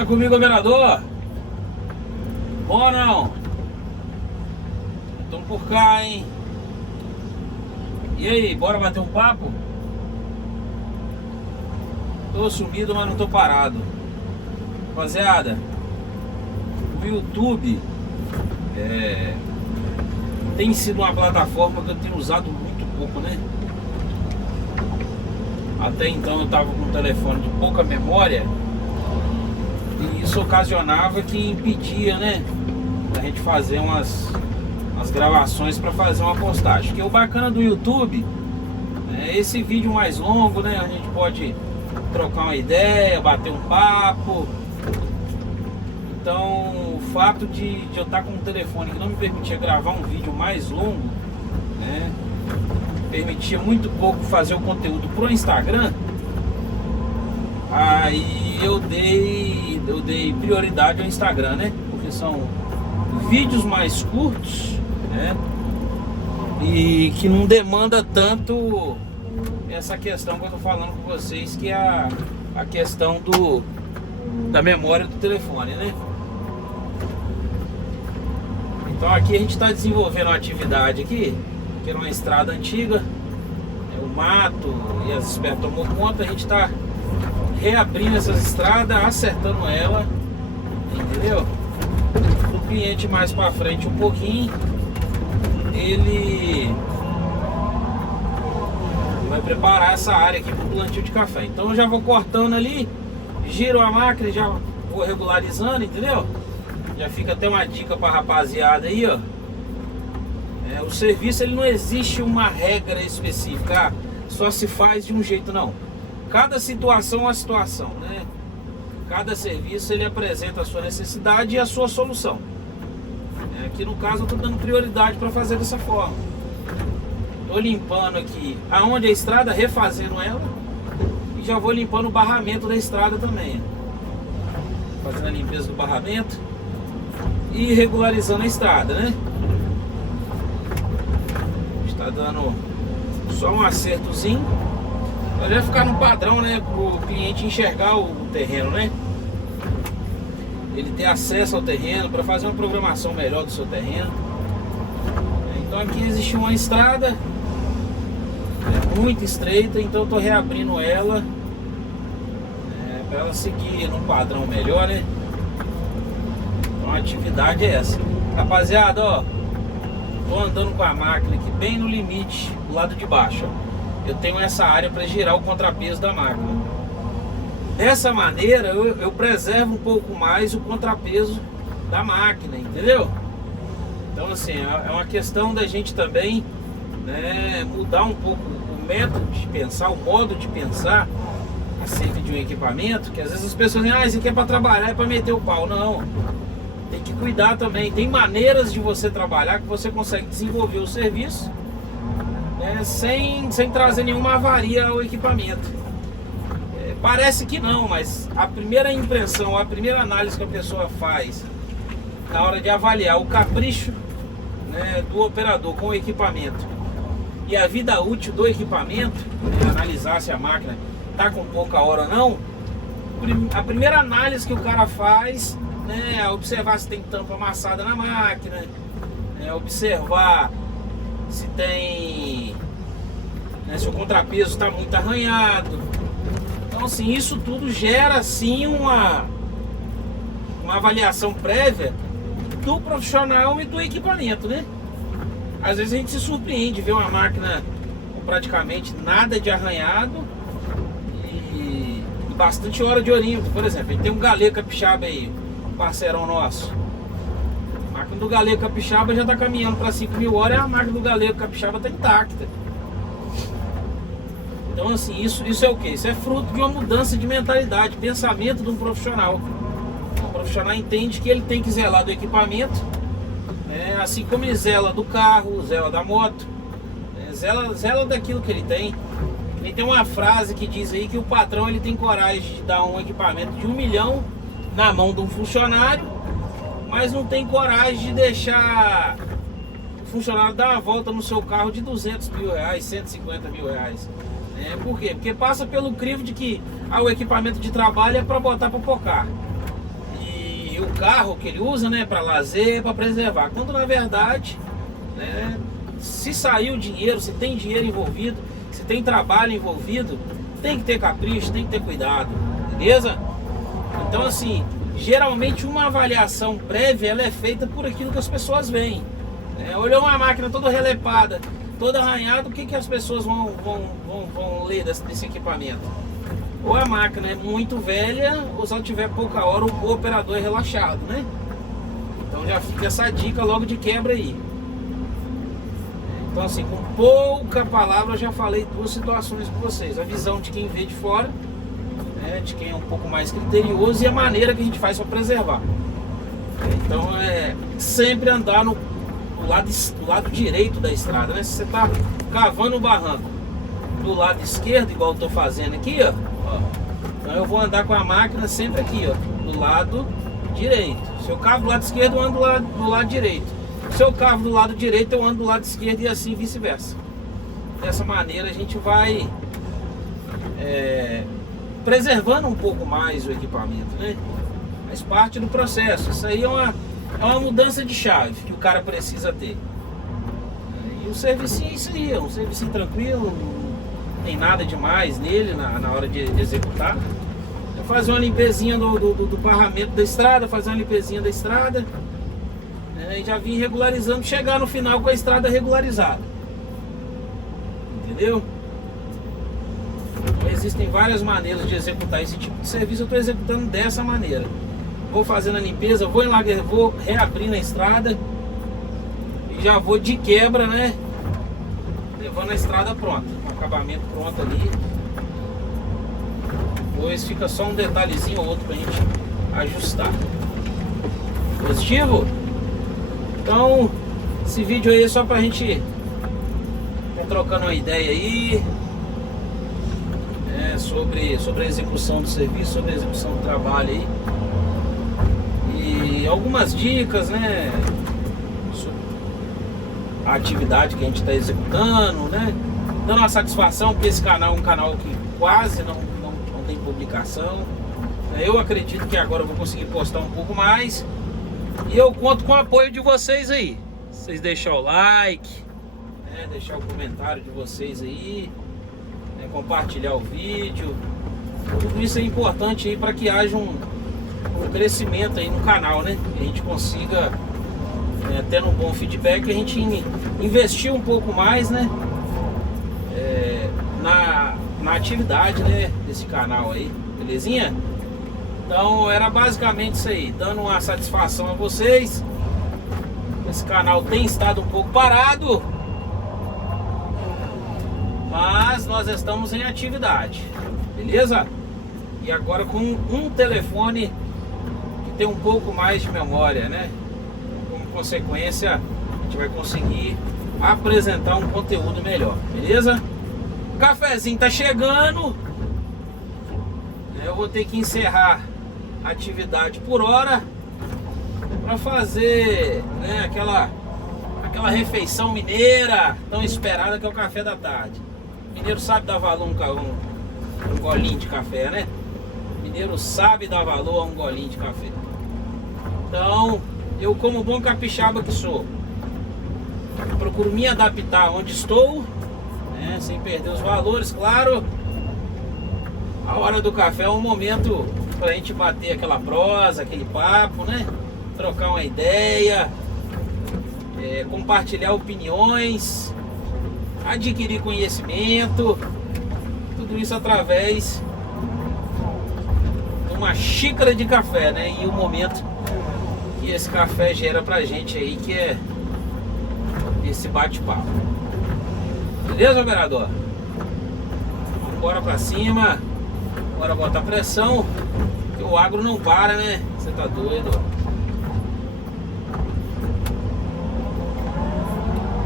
Fala comigo, operador. Bom ou não? Estamos por cá, hein? E aí, bora bater um papo? Tô sumido, mas não tô parado. Rapaziada, o YouTube tem sido uma plataforma que eu tenho usado muito pouco, né? Até então eu tava com um telefone de pouca memória e isso ocasionava que impedia, né, da gente fazer umas gravações para fazer uma postagem. Porque o bacana do YouTube é esse vídeo mais longo, né? A gente pode trocar uma ideia, bater um papo. Então o fato de eu estar com um telefone que não me permitia gravar um vídeo mais longo, né, permitia muito pouco fazer o conteúdo pro Instagram. Aí eu dei prioridade ao Instagram, né? Porque são vídeos mais curtos, né? E que não demanda tanto essa questão que eu tô falando com vocês, que é a questão da memória do telefone, né? Então aqui a gente está desenvolvendo uma atividade aqui, que era uma estrada antiga, o mato e as espécies tomou conta. A gente está reabrindo essas estradas, acertando ela, entendeu? O cliente mais para frente um pouquinho, ele vai preparar essa área aqui para o plantio de café. Então eu já vou cortando ali, giro a máquina, já vou regularizando, entendeu? Já fica até uma dica para rapaziada aí, ó. O serviço, ele não existe uma regra específica, só se faz de um jeito, não. Cada situação é uma situação, né? Cada serviço ele apresenta a sua necessidade e a sua solução. Aqui no caso eu estou dando prioridade para fazer dessa forma. Estou limpando aqui aonde a estrada, refazendo ela, e já vou limpando o barramento da estrada também. Fazendo a limpeza do barramento e regularizando a estrada, né? Está dando só um acertozinho. Vai ficar no padrão, né? Para o cliente enxergar o terreno, né? Ele ter acesso ao terreno para fazer uma programação melhor do seu terreno. Então aqui existe uma estrada muito estreita, então eu estou reabrindo ela para ela seguir num padrão melhor, né? Então a atividade é essa, rapaziada, ó. Tô andando com a máquina aqui bem no limite, do lado de baixo, ó. Eu tenho essa área para girar o contrapeso da máquina. Dessa maneira eu preservo um pouco mais o contrapeso da máquina, entendeu? Então assim, é uma questão da gente também, né, mudar um pouco o método de pensar, o modo de pensar acerca de um equipamento, que às vezes as pessoas dizem, isso aqui é para trabalhar, é para meter o pau. Não, tem que cuidar também. Tem maneiras de você trabalhar que você consegue desenvolver o serviço, né, sem trazer nenhuma avaria ao equipamento. Parece que não, mas a primeira impressão, a primeira análise que a pessoa faz na hora de avaliar o capricho, né, do operador com o equipamento e a vida útil do equipamento, analisar se a máquina está com pouca hora ou não, a primeira análise que o cara faz, né, é observar se tem tampa amassada na máquina, observar se tem, né, se o contrapeso está muito arranhado. Então assim, isso tudo gera assim uma avaliação prévia do profissional e do equipamento, né? Às vezes a gente se surpreende ver uma máquina com praticamente nada de arranhado e bastante hora de orímetro. Por exemplo, a gente tem um Galego Capixaba aí, um parceirão nosso. A máquina do Galego Capixaba já está caminhando para 5.000 horas e a máquina do Galego Capixaba está intacta. Então assim, isso é o que? Isso é fruto de uma mudança de mentalidade, pensamento de um profissional. O profissional entende que ele tem que zelar do equipamento, né, assim como ele zela do carro, zela da moto, né, zela daquilo que ele tem. Ele tem uma frase que diz aí que o patrão ele tem coragem de dar um equipamento de 1 milhão na mão de um funcionário, mas não tem coragem de deixar o funcionário dar uma volta no seu carro de 200 mil reais, 150 mil reais. Por quê? Porque passa pelo crivo de que o equipamento de trabalho é para botar para pocar. o carro que ele usa, né, para lazer, para preservar. Quando na verdade, né, se sair o dinheiro, se tem dinheiro envolvido, se tem trabalho envolvido, tem que ter capricho, tem que ter cuidado, beleza? Então assim, geralmente uma avaliação prévia ela é feita por aquilo que as pessoas veem, né? Olhou uma máquina toda relepada, toda arranhada, o que, que as pessoas vão ler desse equipamento? Ou a máquina é muito velha, ou se ela tiver pouca hora, o operador é relaxado, né? Então já fica essa dica logo de quebra aí. Então assim, com pouca palavra eu já falei duas situações com vocês. A visão de quem vê de fora, né, de quem é um pouco mais criterioso, e a maneira que a gente faz para preservar. Então é sempre andar do lado direito da estrada, né? Se você está cavando o barranco do lado esquerdo, igual eu estou fazendo aqui, ó, então eu vou andar com a máquina sempre aqui, ó, do lado direito. Se eu cavo do lado esquerdo, eu ando do lado direito. Se eu cavo do lado direito, eu ando do lado esquerdo, e assim vice-versa. Dessa maneira a gente vai preservando um pouco mais o equipamento, né? Faz parte do processo. Isso aí é uma mudança de chave que o cara precisa ter. E o servicinho é isso aí, é um servicinho tranquilo, não tem nada demais nele na hora de executar. É fazer uma limpezinha do barramento da estrada, fazer uma limpezinha da estrada, e já vim regularizando, chegar no final com a estrada regularizada. Entendeu? Então, existem várias maneiras de executar esse tipo de serviço. Eu estou executando dessa maneira. Vou fazendo a limpeza, vou reabrindo a estrada e já vou de quebra, né, levando a estrada pronta, o acabamento pronto ali. Depois fica só um detalhezinho ou outro pra gente ajustar. Positivo? Então esse vídeo aí é só pra gente tá trocando uma ideia aí, sobre a execução do serviço, sobre a execução do trabalho aí. E algumas dicas, né, sobre a atividade que a gente está executando, né, dando uma satisfação, porque esse canal é um canal que quase não tem publicação. Eu acredito que agora eu vou conseguir postar um pouco mais, e eu conto com o apoio de vocês aí. Vocês deixar o like, né, deixar o comentário de vocês aí, né, compartilhar o vídeo. Tudo isso é importante aí para que haja um crescimento aí no canal, né? Que a gente consiga, tendo um bom feedback, a gente investir um pouco mais, né, na atividade, né, desse canal aí, belezinha? Então era basicamente isso aí, dando uma satisfação a vocês. Esse canal tem estado um pouco parado, mas nós estamos em atividade, beleza? E agora com um telefone que tem um pouco mais de memória, né? Como consequência, a gente vai conseguir apresentar um conteúdo melhor, beleza? O cafezinho tá chegando. Eu vou ter que encerrar a atividade por hora para fazer, né, aquela refeição mineira tão esperada, que é o café da tarde. Mineiro sabe dar valor um golinho de café, né? Mineiro sabe dar valor a um golinho de café. Então, eu, como bom capixaba que sou, procuro me adaptar onde estou, né, sem perder os valores, claro. A hora do café é um momento pra gente bater aquela prosa, aquele papo, né? Trocar uma ideia, compartilhar opiniões, adquirir conhecimento, tudo isso através de uma xícara de café, né? E o momento que esse café gera pra gente aí, que é esse bate-papo. Beleza, operador? Vamos embora pra cima. Bora botar pressão, que o agro não para, né? Você tá doido?